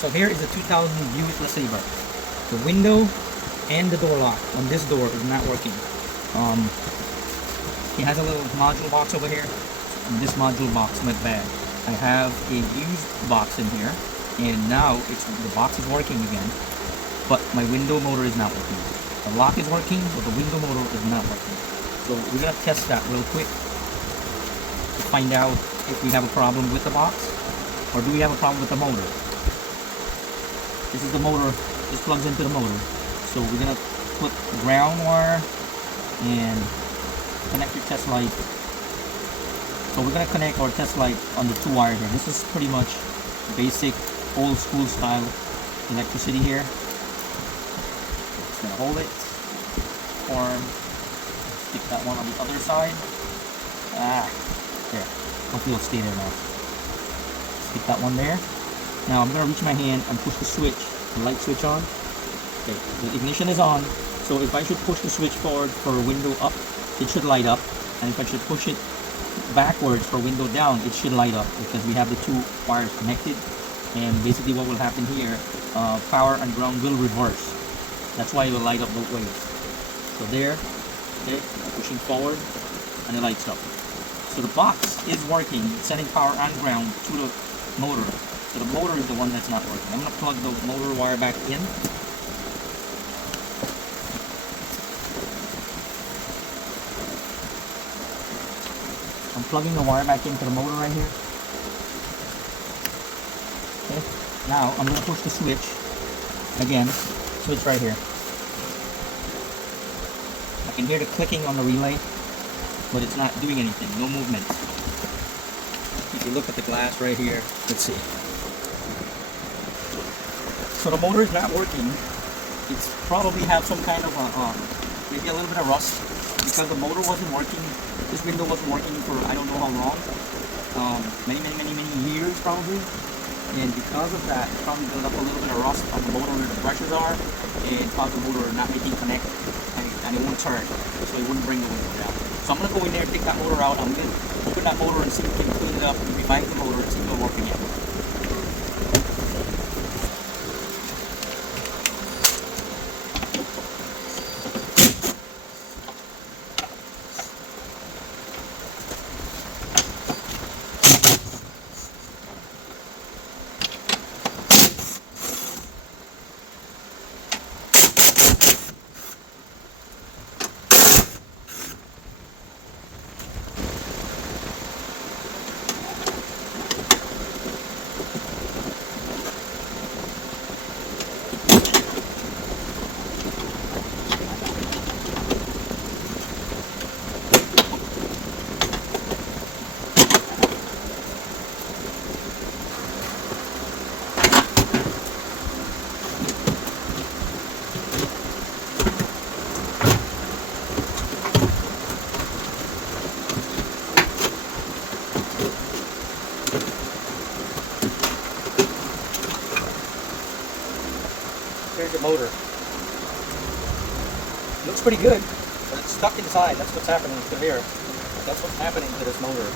so here is the 2000 Buick LeSabre. The window and the door lock on this door is not working. It has a little module box over here. And this module box went bad. I have a used box in here, and now the box is working again, but my window motor is not working. The lock is working, but the window motor is not working. So we're gonna test that real quick to find out if we have a problem with the box, or do we have a problem with the motor. This is the motor. This plugs into the motor. So we're gonna put ground wire and connect your test light. So we're gonna connect our test light on the two wires here. This is pretty much basic old school style electricity here. Just gonna hold it, form, stick that one on the other side. There. Hopefully it'll stay there now. Stick that one there. Now I'm gonna reach my hand and push the switch, the light switch on. Okay, the ignition is on. So if I should push the switch forward for window up, it should light up. And if I should push it backwards for window down, it should light up because we have the two wires connected. And basically what will happen here, power and ground will reverse. That's why it will light up both ways. So there, okay, pushing forward and it lights up. So the box is working, sending power and ground to the motor. So the motor is the one that's not working. I'm going to plug the motor wire back in. I'm plugging the wire back into the motor right here. Okay. Now I'm going to push the switch again. Switch right here. I can hear the clicking on the relay, but it's not doing anything. No movement. If you look at the glass right here, let's see. So the motor is not working. It's probably have some kind of maybe a little bit of rust because the motor wasn't working. This window wasn't working for I don't know how long. Many years probably. And because of that, it probably built up a little bit of rust on the motor where the brushes are, and caused the motor not making connect, and it won't turn, so it wouldn't bring the window down. So I'm going to go in there, take that motor out. I'm going to open that motor and see if we can clean it up and revive the motor and see if it'll work again. Here's the motor. Looks pretty good, but it's stuck inside. That's what's happening to here. That's what's happening to this motor.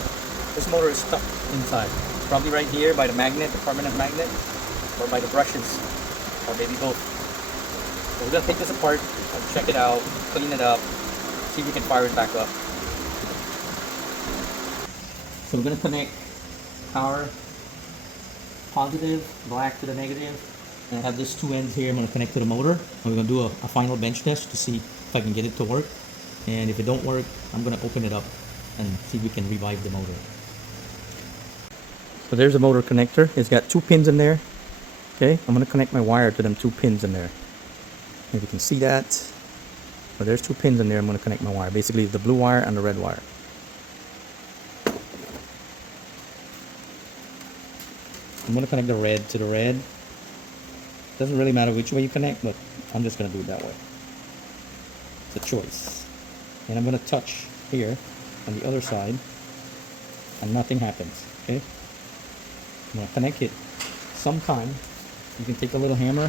This motor is stuck inside. It's probably right here by the magnet, the permanent magnet, or by the brushes, or maybe both. So we're gonna take this apart, check it out, clean it up, see if we can fire it back up. So we're gonna connect power positive, black to the negative. And I have this two ends here I'm going to connect to the motor. And we're going to do a final bench test to see if I can get it to work. And if it don't work, I'm going to open it up and see if we can revive the motor. So there's the motor connector. It's got two pins in there. Okay, I'm going to connect my wire to them two pins in there. If you can see that. But there's two pins in there I'm going to connect my wire. Basically the blue wire and the red wire. I'm going to connect the red to the red. Doesn't really matter which way you connect, but I'm just going to do it that way. It's a choice. And I'm going to touch here on the other side, and nothing happens. Okay? I'm going to connect it sometime. You can take a little hammer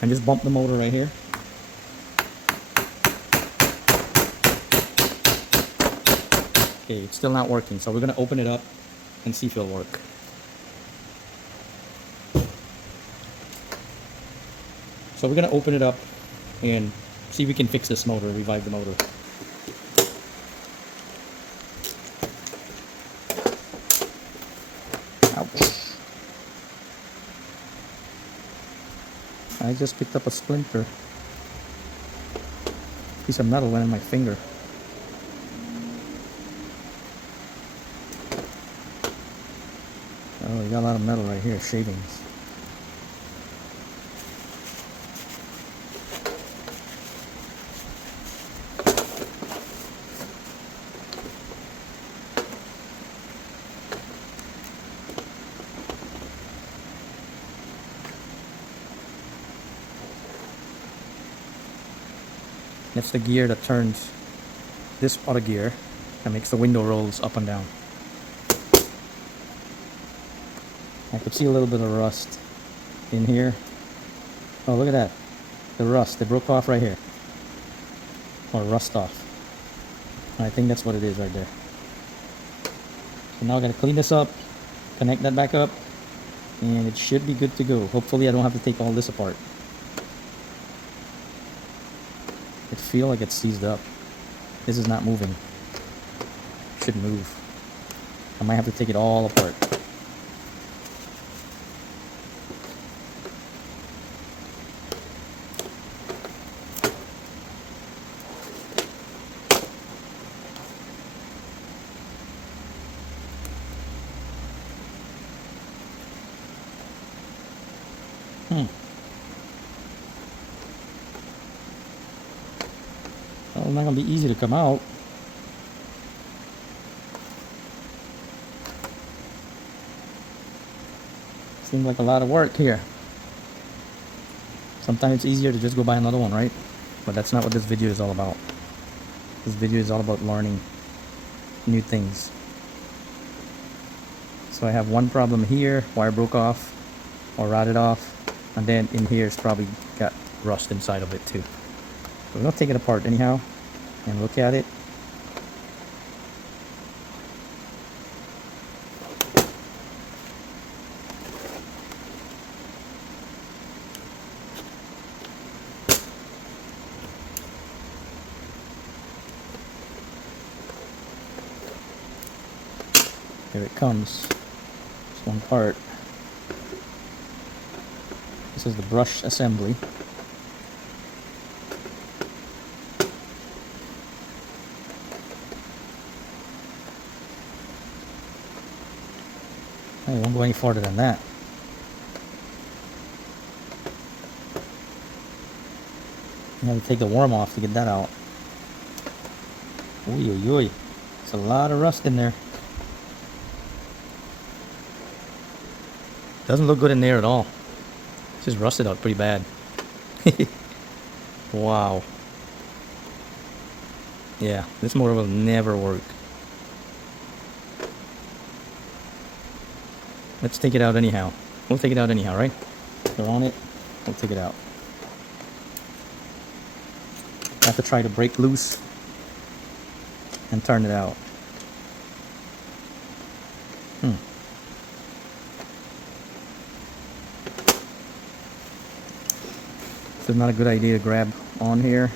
and just bump the motor right here. Okay, it's still not working, so we're going to open it up and see if it'll work. So we're gonna open it up and see if we can fix this motor, revive the motor. Ouch. I just picked up a splinter. Piece of metal went in my finger. Oh, you got a lot of metal right here, shavings. That's the gear that turns this auto gear that makes the window rolls up and down. I could see a little bit of rust in here. Oh, look at that. The rust. It broke off right here. Or rust off. I think that's what it is right there. So now I gotta clean this up, connect that back up, and it should be good to go. Hopefully I don't have to take all this apart. I feel like it's seized up. This is not moving. It should move. I might have to take it all apart. Well, it's not gonna be easy to come out. Seems like a lot of work here. Sometimes it's easier to just go buy another one, right? But that's not what this video is all about. This video is all about learning new things. So I have one problem here, wire broke off or rotted off, and then in here it's probably got rust inside of it too. So we're gonna take it apart anyhow and look at it. Here it comes. It's one part. This is the brush assembly. I won't go any farther than that. You have to take the worm off to get that out. Oy, oy, oy. There's a lot of rust in there. Doesn't look good in there at all. It's just rusted out pretty bad. Wow. Yeah, this motor will never work. Let's take it out anyhow. We'll take it out anyhow, right? They're on it. We'll take it out. I have to try to break loose and turn it out. So it's not a good idea to grab on here,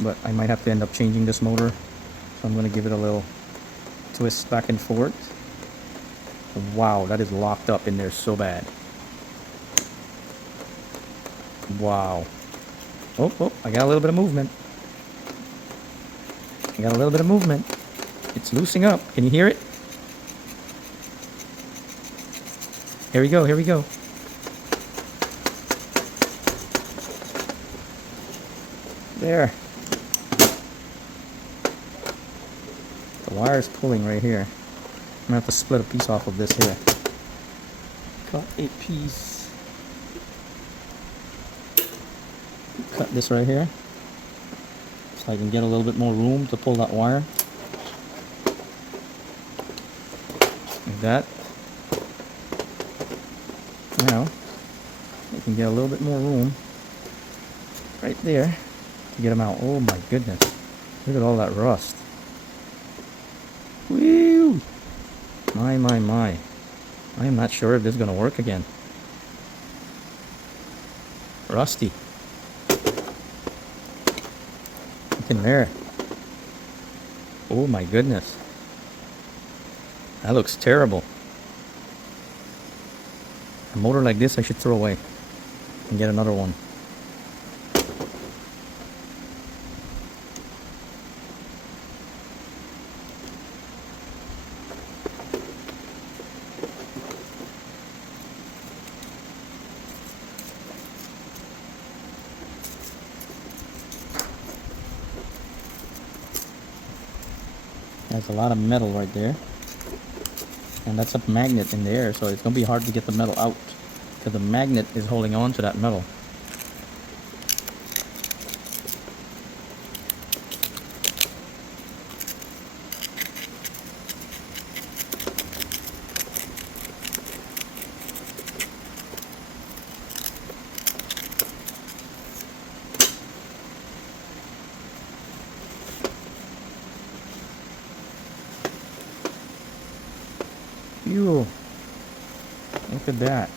but I might have to end up changing this motor. So I'm going to give it a little twist back and forth. Wow, that is locked up in there so bad. Wow. Oh, oh, I got a little bit of movement. I got a little bit of movement. It's loosening up. Can you hear it? Here we go, here we go. There. The wire's pulling right here. I'm gonna have to split a piece off of this here. Cut a piece. Cut this right here, so I can get a little bit more room to pull that wire. Like that. Now, I can get a little bit more room right there to get them out. Oh my goodness. Look at all that rust. Woo! My, my, my. I am not sure if this is going to work again. Rusty. in there. Oh my goodness. That looks terrible. A motor like this I should throw away and get another one. There's a lot of metal right there, and that's a magnet in the air, so it's going to be hard to get the metal out because the magnet is holding on to that metal. Ew, look at that.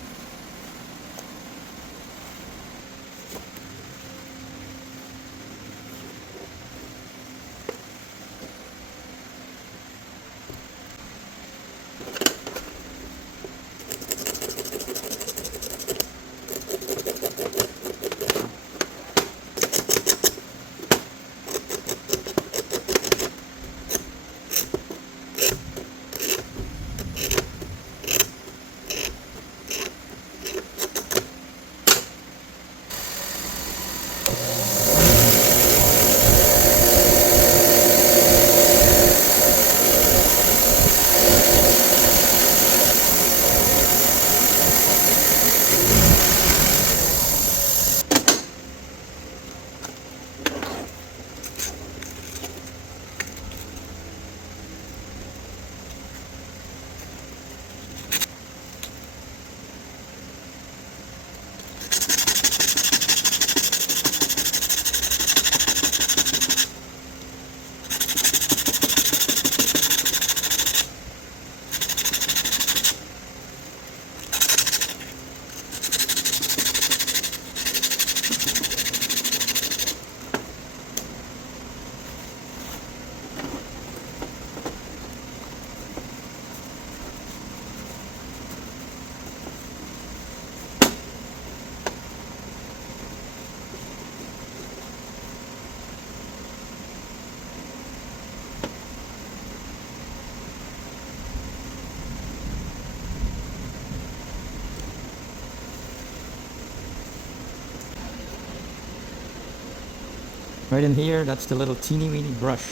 Right in here, that's the little teeny weeny brush.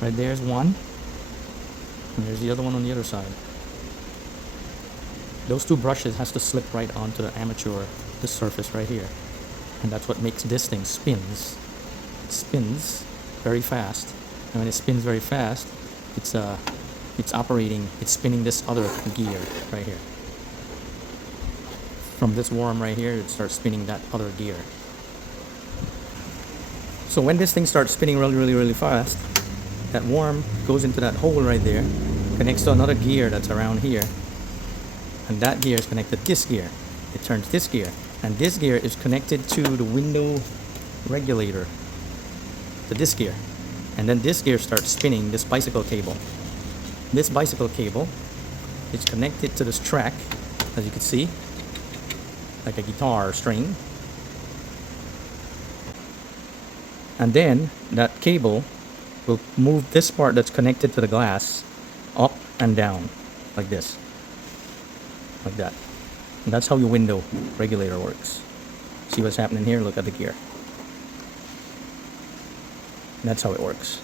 Right there's one, and there's the other one on the other side. Those two brushes has to slip right onto the armature, this surface right here. And that's what makes this thing spins. It spins very fast. And when it spins very fast, it's spinning this other gear right here. From this worm right here, it starts spinning that other gear. So when this thing starts spinning really fast, that worm goes into that hole right there, connects to another gear that's around here, and that gear is connected to this gear. It turns this gear, and this gear is connected to the window regulator, to this gear. And then this gear starts spinning this bicycle cable. This bicycle cable is connected to this track, as you can see, like a guitar string. And then that cable will move this part that's connected to the glass up and down like this, like that. And that's how your window regulator works. See what's happening here? Look at the gear. And that's how it works.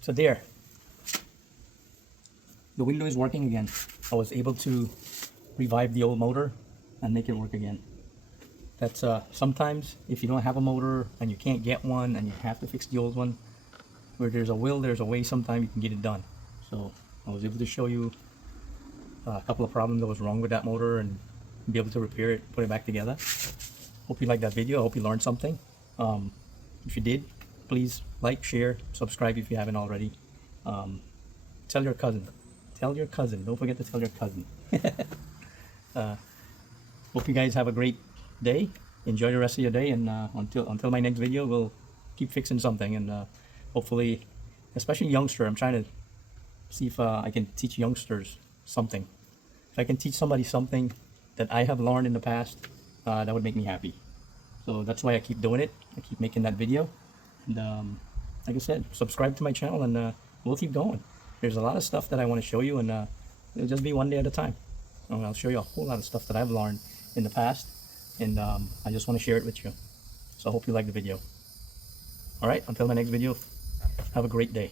So there, the window is working again. I was able to revive the old motor and make it work again. That's sometimes if you don't have a motor and you can't get one and you have to fix the old one, where there's a will, there's a way. Sometimes you can get it done. So I was able to show you a couple of problems that was wrong with that motor and be able to repair it, put it back together. Hope you liked that video. I hope you learned something. If you did, please like, share, subscribe if you haven't already. Tell your cousin. Tell your cousin. Don't forget to tell your cousin. Hope you guys have a great day. Enjoy the rest of your day, and until my next video, we'll keep fixing something, and hopefully, especially youngster, I'm trying to see if I can teach youngsters something. If I can teach somebody something that I have learned in the past, that would make me happy. So that's why I keep doing it. I keep making that video, and like I said, subscribe to my channel, and we'll keep going. There's a lot of stuff that I want to show you, and it'll just be one day at a time. I'll show you a whole lot of stuff that I've learned in the past, and I just want to share it with you. So I hope you like the video. All right, until my next video, have a great day.